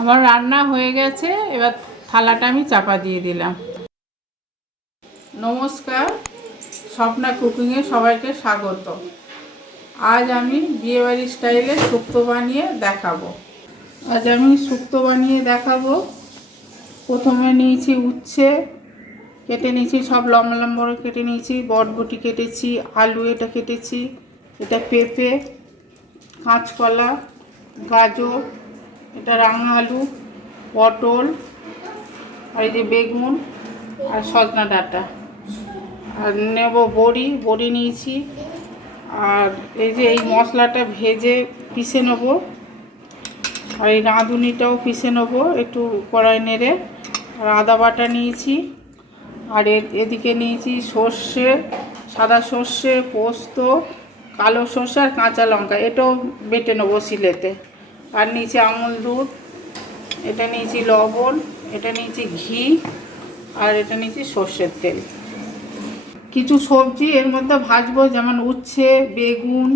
আমার রান্না হয়ে গেছে, এবার থালাটা আমি চাপা দিয়ে দিলাম। নমস্কার, স্বপ্না কুকিংয়ে সবাইকে স্বাগত। আজ আমি বিয়েবাড়ি স্টাইলে শুক্তো বানিয়ে দেখাবো। প্রথমে নিয়েছি উচ্ছে কেটে নিয়েছি, সব লম্বা লম্বা করে কেটে নিয়েছি। বটবটি কেটেছি, আলু এটা কেটেছি, এটা পেঁপে, কাঁচকলা, গাজর, এটা রাঙা আলু, পটল, আর এই যে বেগুন আর সজনা ডাঁটা। আর নেব বড়ি নিয়েছি। আর এই যে এই মশলাটা ভেজে পিষে নেব। আর এই রাঁধুনিটাও পিষে নেব একটু কড়াই নেড়ে। আর আদা বাটা নিয়েছি। আর এদিকে নিয়েছি সর্ষে, সাদা সর্ষে, পোস্ত, কালো সর্ষে আর কাঁচা লঙ্কা, এটাও বেটে নেবো শিলেতে। আর নিয়েছি আমুল দুধ, এটা নিয়েছি লবণ, এটা নিয়েছি ঘি, আর এটা নিয়েছি সর্ষের তেল। কিছু সবজি এর মধ্যে ভাজবো, যেমন উচ্ছে, বেগুন,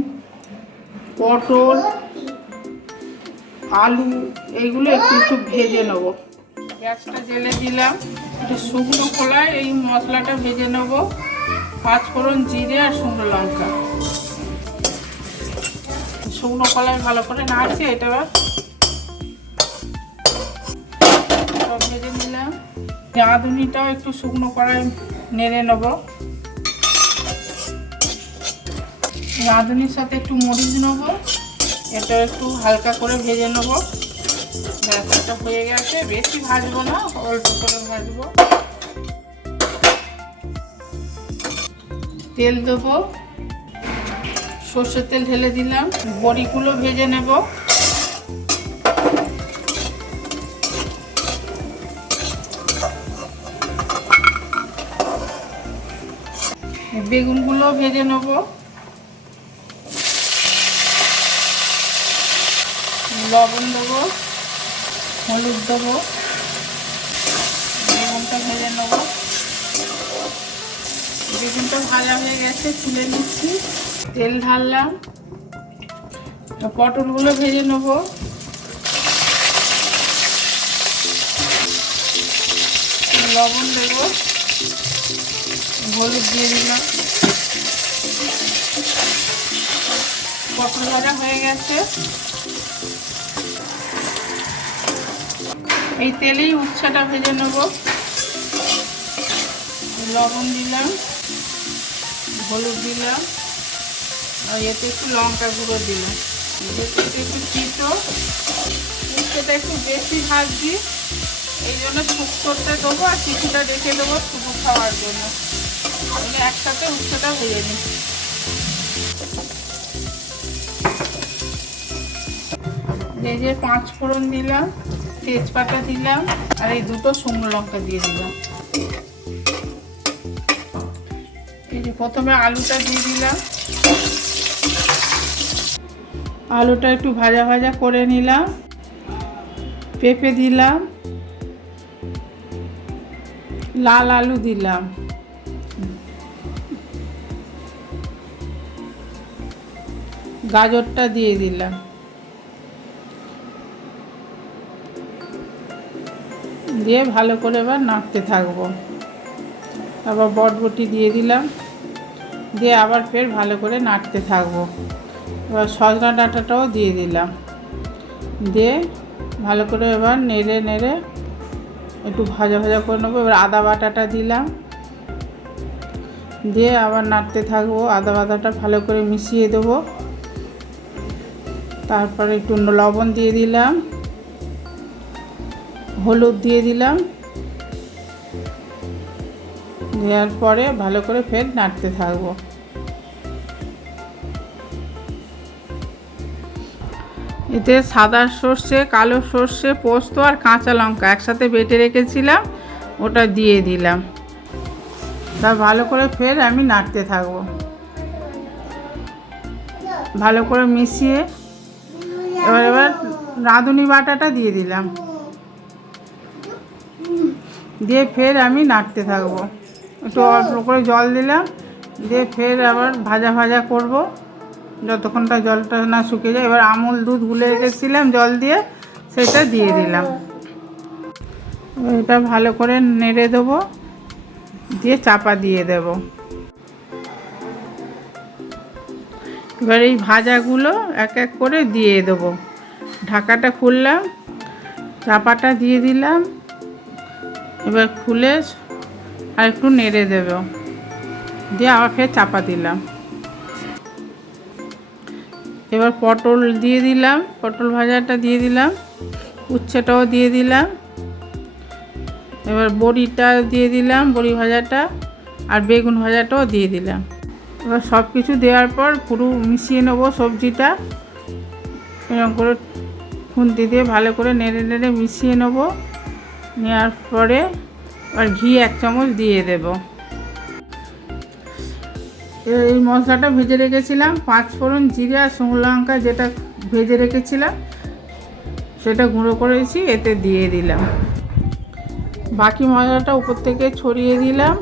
পটল, আলু, এইগুলো একটু একটু ভেজে নেবো। গ্যাসটা জ্বেলে দিলাম, একটু শুকনো খোলায় এই মশলাটা ভেজে নেবো। 5 ফোড়ন, জিরে আর শুকনো লঙ্কা। শুকনো কলায় ভালো করে নাড়ছে, এটা সব ভেজে নিলাম। রাঁধুনিটাও একটু শুকনো কড়াই নেড়ে নেব। রাঁধুনির সাথে একটু মরিচ নেব, এটা একটু হালকা করে ভেজে নেব। ব্যাসটা হয়ে গেছে, বেশি ভাজবো না, অল্প করে ভাজবো। তেল দেবো, সর্ষের তেল ঢেলে দিলাম। বড়িগুলো ভেজে নেব। বেগুনগুলো ভেজে নেব। লবণ দেবো, হলুদ দেবো, বেগুনটা ভেজে নেব। বেগুনটা ভাজা হয়ে গেছে, তুলে নিচ্ছি। তেল ঢাললাম, পটলগুলো ভেজে নেব। লবণ দেব, হলুদ দিয়ে দিলাম। পটল ভাজা হয়ে গেছে। এই তেলেই উচ্ছেটা ভেজে নেব। লবণ দিলাম, হলুদ দিলাম, আর এতে একটু লঙ্কা গুঁড়ো দিলাম। যেহেতু একটু চিটো, উচ্ছেটা একটু বেশি ভাজবি, এই জন্য শুক্তোতে দেবো আর কিছুটা রেখে দেবো শুধু খাওয়ার জন্য। আমি একসাথে উচ্ছেটা ভেজে নিই। এই যে 5 ফোড়ন দিলাম, তেজপাতা দিলাম, আর এই দুটো শুকনো লঙ্কা দিয়ে দিলাম। এই যে প্রথমে আলুটা দিয়ে দিলাম। আলুটা একটু ভাজা ভাজা করে নিলাম। পেঁপে দিলাম, লাল আলু দিলাম, গাজরটা দিয়ে দিলাম, দিয়ে ভালো করে এবার নাড়তে থাকবো। আবার বটবটি দিয়ে দিলাম, দিয়ে আবার ফের ভালো করে নাড়তে থাকবো। এবার সজনা ডাঁটাটাও দিয়ে দিলাম, দিয়ে ভালো করে এবার নেড়ে নেড়ে একটু ভাজা ভাজা করে নেবো। এবার আদা বাটাটা দিলাম, দিয়ে আবার নাড়তে থাকবো। আদা বাটাটা ভালো করে মিশিয়ে দেবো। তারপরে একটু লবণ দিয়ে দিলাম, হলুদ দিয়ে দিলাম, দেওয়ার পরে ভালো করে ফের নাড়তে থাকবো। এতে সাদা সর্ষে, কালো সর্ষে, পোস্ত আর কাঁচা লঙ্কা একসাথে বেটে রেখেছিলাম, ওটা দিয়ে দিলাম। তা ভালো করে ফের আমি নাড়তে থাকবো। ভালো করে মিশিয়ে এবার রাঁধুনি বাটাটা দিয়ে দিলাম, দিয়ে ফের আমি নাড়তে থাকবো। একটু অল্প করে জল দিলাম, দিয়ে ফের আবার ভাজা ভাজা করব যতক্ষণটা জলটা না শুকিয়ে যায়। এবার আমুল দুধ গুলে রেখেছিলাম জল দিয়ে, সেটা দিয়ে দিলাম। এটা ভালো করে নেড়ে দেবো, দিয়ে চাপা দিয়ে দেব। এবার এই ভাজাগুলো এক এক করে দিয়ে দেবো। ঢাকাটা খুললাম, চাপাটা দিয়ে দিলাম, এবার খুলে আর একটু নেড়ে দেব, দিয়ে আবার ফের চাপা দিলাম। এবার পটল দিয়ে দিলাম, পটল ভাজাটা দিয়ে দিলাম, উচ্ছেটাও দিয়ে দিলাম, এবার বড়িটা দিয়ে দিলাম, বড়ি ভাজাটা, আর বেগুন ভাজাটাও দিয়ে দিলাম। এবার সব কিছু দেওয়ার পর পুরো মিশিয়ে নেবো সবজিটা। এরকম করে খুন্তি দিয়ে ভালো করে নেড়ে নেড়ে মিশিয়ে নেবো। নেওয়ার পরে আর ঘি 1 চামচ দিয়ে দেব। এই মশলাটা ভেজে রেখেছিলাম, 5 ফোড়ন, জিরে আর শুকনো লঙ্কা যেটা ভেজে রেখেছিলাম সেটা গুঁড়ো করেছি, এতে দিয়ে দিলাম। বাকি মশলাটা উপর থেকে ছড়িয়ে দিলাম।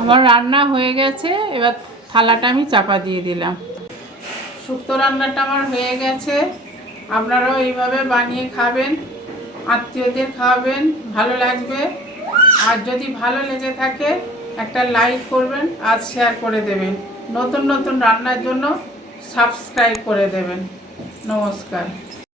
আমার রান্না হয়ে গেছে, এবার থালাটা আমি চাপা দিয়ে দিলাম। শুক্তো রান্নাটা আমার হয়ে গেছে। আপনারাও এইভাবে বানিয়ে খাবেন, আত্মীয়দের খাওয়াবেন, ভালো লাগবে। আর যদি ভালো লেগে থাকে একটা লাইক করবেন আর শেয়ার করে দেবেন। নতুন নতুন রান্নার জন্য সাবস্ক্রাইব করে দেবেন। নমস্কার।